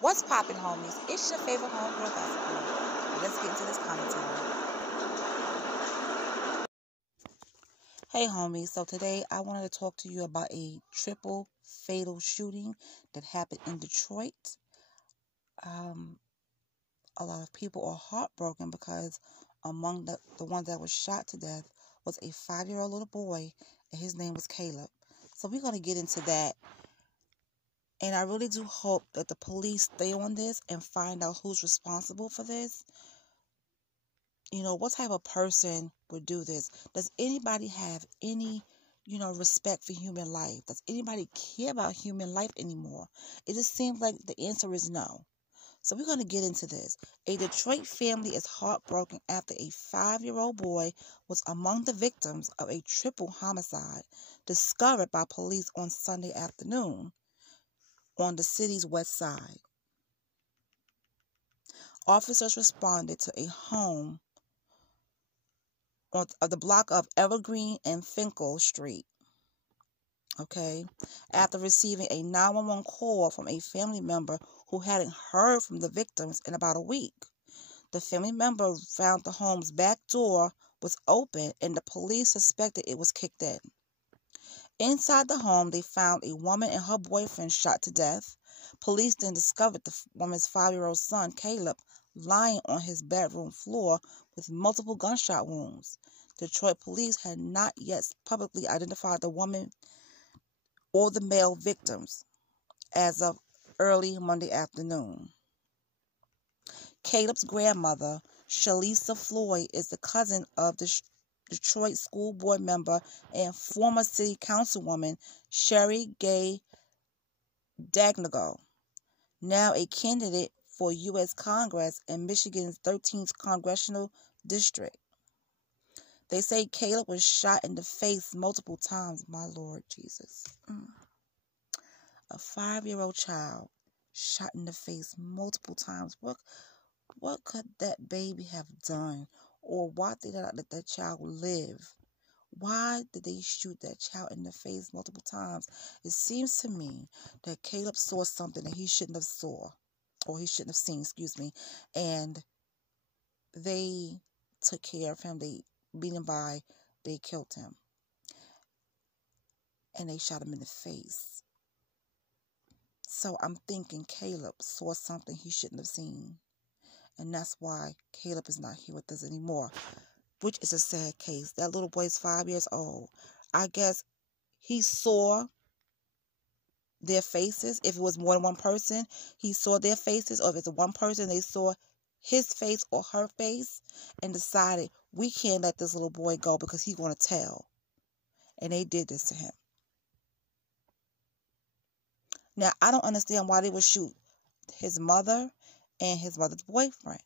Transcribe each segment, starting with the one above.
What's poppin', homies? It's your favorite homegirl gospel. Let's get into this commentary. Hey, homies. So today I wanted to talk to you about a triple fatal shooting that happened in Detroit. A lot of people are heartbroken because among the ones that was shot to death was a 5-year-old little boy, and his name was Caleb. So we're going to get into that. And I really do hope that the police stay on this and find out who's responsible for this. You know, what type of person would do this? Does anybody have any, respect for human life? Does anybody care about human life anymore? It just seems like the answer is no. So we're going to get into this. A Detroit family is heartbroken after a 5-year-old boy was among the victims of a triple homicide discovered by police on Sunday afternoon on the city's west side. Officers responded to a home on the block of Evergreen and Finkel Street, after receiving a 911 call from a family member who hadn't heard from the victims in about a week. The family member found the home's back door was open and the police suspected it was kicked in. Inside the home, they found a woman and her boyfriend shot to death. Police then discovered the woman's 5-year-old son, Caleb, lying on his bedroom floor with multiple gunshot wounds. Detroit police had not yet publicly identified the woman or the male victims as of early Monday afternoon. Caleb's grandmother, Shalisa Floyd, is the cousin of the Detroit school board member and former city councilwoman Sherry Gay Dagnago, now a candidate for U.S. Congress in Michigan's 13th congressional district. They say Caleb was shot in the face multiple times. My Lord Jesus. A 5-year-old child shot in the face multiple times. What could that baby have done? Or why did they not let that child live? Why did they shoot that child in the face multiple times? It seems to me that Caleb saw something that he shouldn't have seen, and they took care of him. They beat him they killed him, and they shot him in the face. So I'm thinking Caleb saw something he shouldn't have seen, and that's why Caleb is not here with us anymore, which is a sad case. That little boy is 5 years old. I guess he saw their faces. If it was more than one person, he saw their faces, or if it's one person, they saw his face or her face and decided, we can't let this little boy go because he's going to tell. And they did this to him. Now, I don't understand why they would shoot his mother and his mother's boyfriend.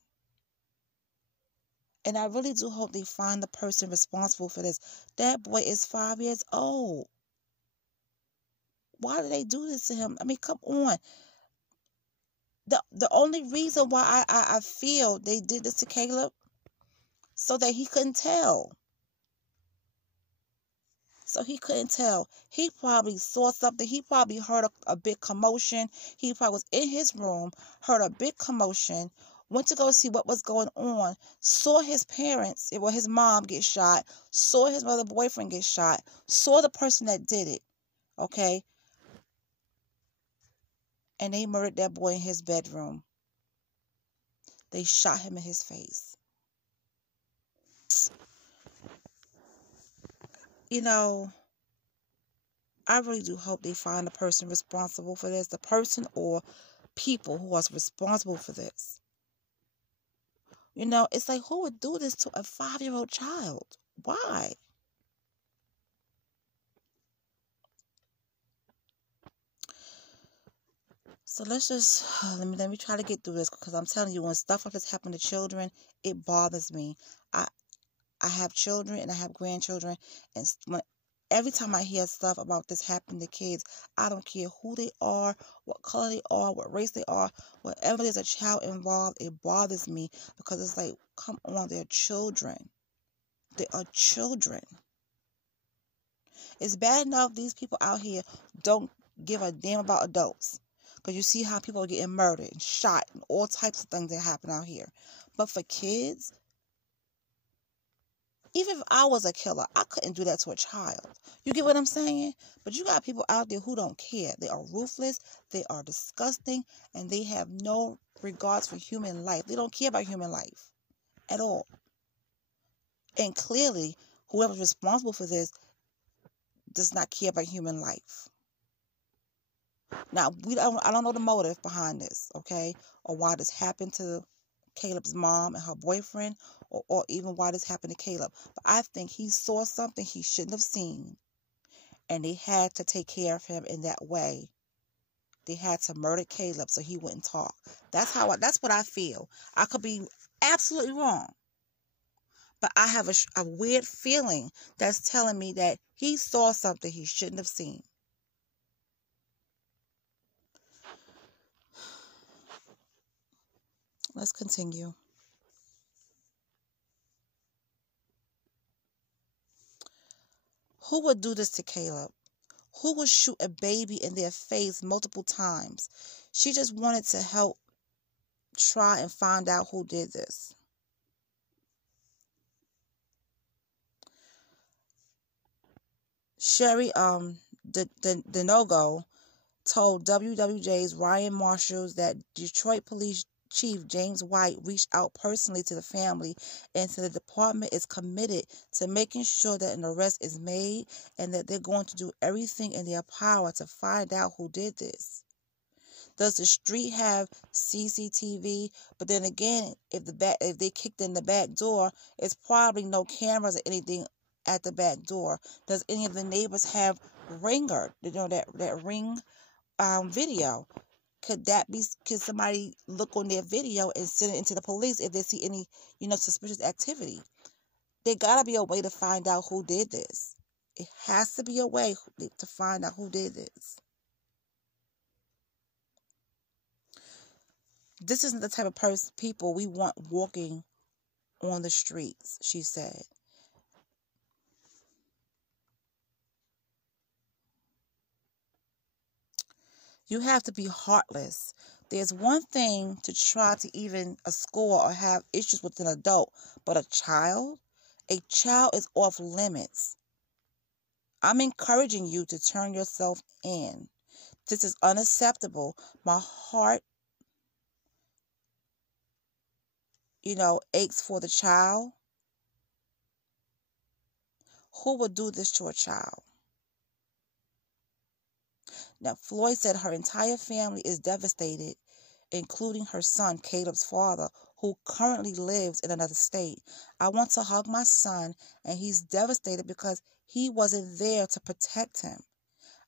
And I really do hope they find the person responsible for this. That boy is 5 years old. Why did they do this to him? I mean, come on. The only reason why I feel they did this to Caleb, so that he couldn't tell. So he couldn't tell. He probably saw something. He probably heard a big commotion. He probably was in his room, heard a big commotion, went to go see what was going on, saw his parents, his mom get shot, saw his mother boyfriend get shot, saw the person that did it, and they murdered that boy in his bedroom. They shot him in his face. I really do hope they find the person responsible for this, the person or people who are responsible for this. It's like, who would do this to a 5-year-old child? Why? So let's just, let me try to get through this, because I'm telling you, when stuff like this happens to children, it bothers me. I have children and I have grandchildren, and every time I hear stuff about this happening to kids, I don't care who they are, what color they are, what race they are, whatever there's a child involved, it bothers me, because it's like, come on, they're children. They are children. It's bad enough these people out here don't give a damn about adults. Because you see how people are getting murdered and shot and all types of things that happen out here. But for kids, even if I was a killer, I couldn't do that to a child. You get what I'm saying? But you got people out there who don't care. They are ruthless, they are disgusting, and they have no regards for human life. They don't care about human life at all. And clearly, whoever's responsible for this does not care about human life. Now, I don't know the motive behind this, okay? Or why this happened to Caleb's mom and her boyfriend, or even why this happened to Caleb. But I think he saw something he shouldn't have seen, and they had to take care of him in that way. They had to murder Caleb so he wouldn't talk. That's what I feel. I could be absolutely wrong, but I have a weird feeling that's telling me that he saw something he shouldn't have seen. Let's continue. Who would do this to Caleb? Who would shoot a baby in their face multiple times? She just wanted to help try and find out who did this. Sherry Denogo told WWJ's Ryan Marshalls that Detroit Police Chief James White reached out personally to the family and said the department is committed to making sure that an arrest is made and that they're going to do everything in their power to find out who did this. Does the street have CCTV? But then again, if they kicked in the back door, it's probably no cameras or anything at the back door. Does any of the neighbors have ringer? That ring video? Could somebody look on their video and send it into the police if they see any, suspicious activity? There gotta be a way to find out who did this. It has to be a way to find out who did this. This isn't the type of people we want walking on the streets, she said. You have to be heartless. There's one thing to try to even score or have issues with an adult, but a child is off limits. I'm encouraging you to turn yourself in. This is unacceptable. My heart, aches for the child. Who would do this to a child? Now, Floyd said her entire family is devastated, including her son, Caleb's father, who currently lives in another state. I want to hug my son, and he's devastated because he wasn't there to protect him.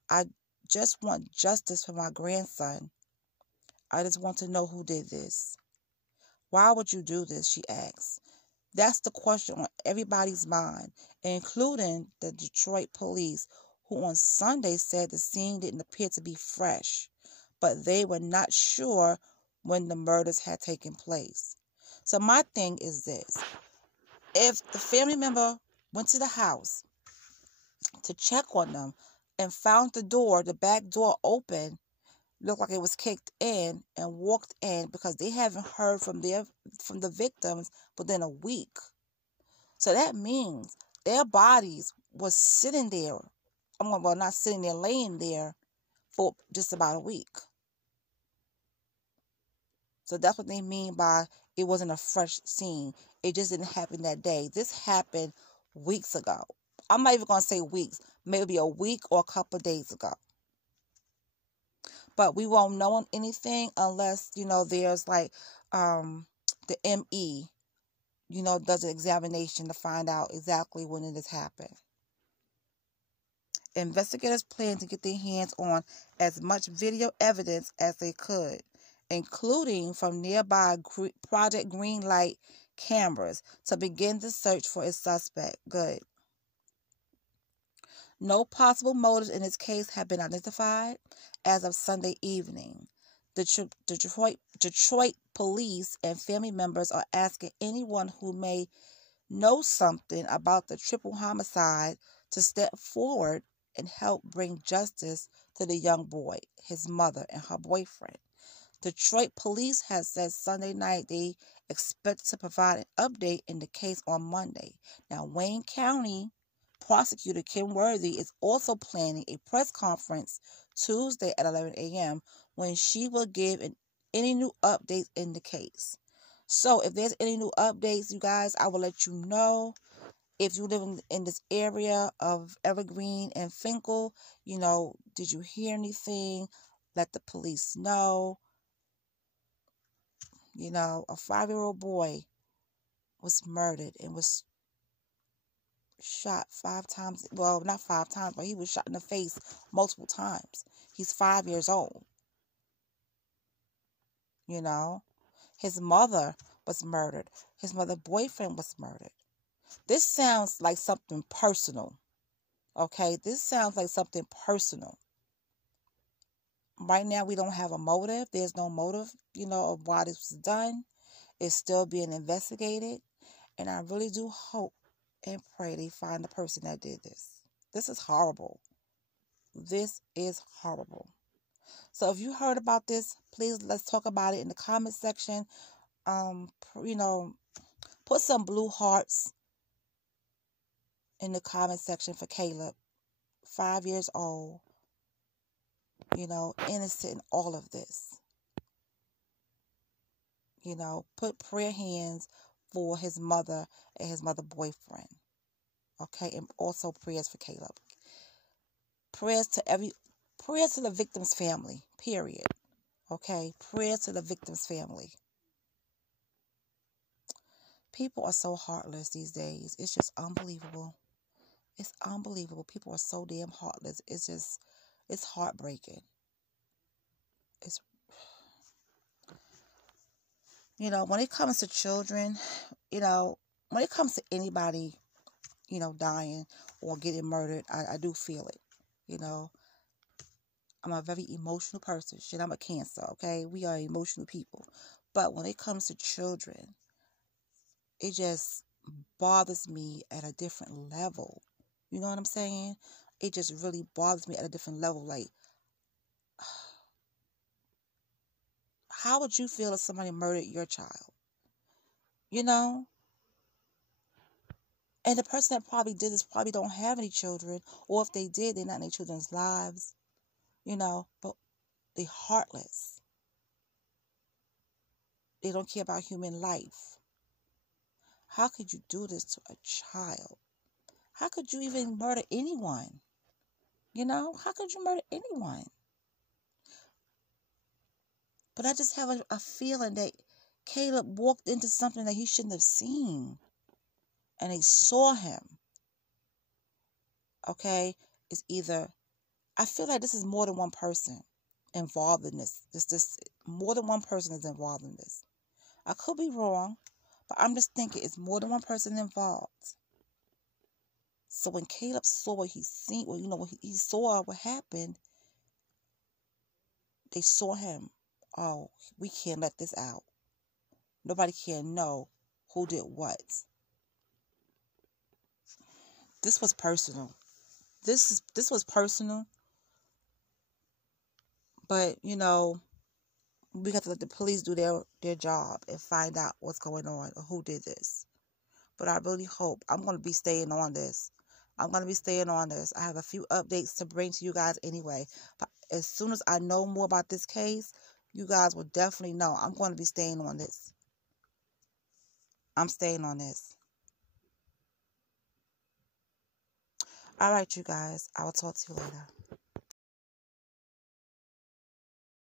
I just want justice for my grandson. I just want to know who did this. Why would you do this? She asks. That's the question on everybody's mind, including the Detroit police, who on Sunday said the scene didn't appear to be fresh, but they were not sure when the murders had taken place. So my thing is this. If the family member went to the house to check on them and found the back door open, looked like it was kicked in, and walked in because they haven't heard from the victims within a week. So that means their bodies was sitting there. Well, not sitting there, laying there for just about a week. So that's what they mean by it wasn't a fresh scene. It just didn't happen that day. This happened weeks ago. I'm not even going to say weeks. Maybe a week or a couple of days ago. But we won't know anything unless, there's like the ME, does an examination to find out exactly when it has happened. Investigators plan to get their hands on as much video evidence as they could, including from nearby Project Greenlight cameras, to begin the search for a suspect. Good. No possible motives in this case have been identified as of Sunday evening. The Detroit police and family members are asking anyone who may know something about the triple homicide to step forward and help bring justice to the young boy, his mother, and her boyfriend. Detroit police has said Sunday night they expect to provide an update in the case on Monday. Now, Wayne County prosecutor Kim Worthy is also planning a press conference Tuesday at 11 a.m. when she will give any new updates in the case. So if there's any new updates, you guys, I will let you know. If you live in this area of Evergreen and Finkel, did you hear anything? Let the police know. A 5-year-old boy was murdered and was shot 5 times. Well, not 5 times, but he was shot in the face multiple times. He's 5 years old. His mother was murdered. His mother's boyfriend was murdered. This sounds like something personal. Okay? This sounds like something personal. Right now, we don't have a motive. There's no motive, of why this was done. It's still being investigated. And I really do hope and pray they find the person that did this. This is horrible. This is horrible. So if you heard about this, please let's talk about it in the comment section. Put some blue hearts in the comment section for Caleb. 5 years old. Innocent in all of this. Put prayer hands for his mother and his mother boyfriend. Okay, and also prayers for Caleb. Prayers to the victim's family, period. Okay, prayers to the victim's family. People are so heartless these days. It's just unbelievable. It's unbelievable. People are so damn heartless. It's heartbreaking. When it comes to children, when it comes to anybody, dying or getting murdered, I do feel it. I'm a very emotional person. I'm a Cancer, okay? We are emotional people. But when it comes to children, it just bothers me at a different level. You know what I'm saying? It just really bothers me at a different level. Like, how would you feel if somebody murdered your child? And the person that probably did this probably don't have any children. Or if they did, they're not in their children's lives. But they're heartless. They don't care about human life. How could you do this to a child? How could you even murder anyone? How could you murder anyone? But I just have a feeling that Caleb walked into something that he shouldn't have seen. And they saw him. Okay? It's either, I feel like this is more than one person involved in this. This more than one person is involved in this. I could be wrong, but I'm just thinking it's more than one person involved. So when Caleb saw what he seen, when he saw what happened, they saw him. Oh, we can't let this out. Nobody can know who did what. This was personal. This was personal. But, we got to let the police do their job and find out what's going on or who did this. But I really hope, I'm going to be staying on this. I have a few updates to bring to you guys anyway. But as soon as I know more about this case, you guys will definitely know. I'm going to be staying on this. I'm staying on this. All right, you guys. I will talk to you later.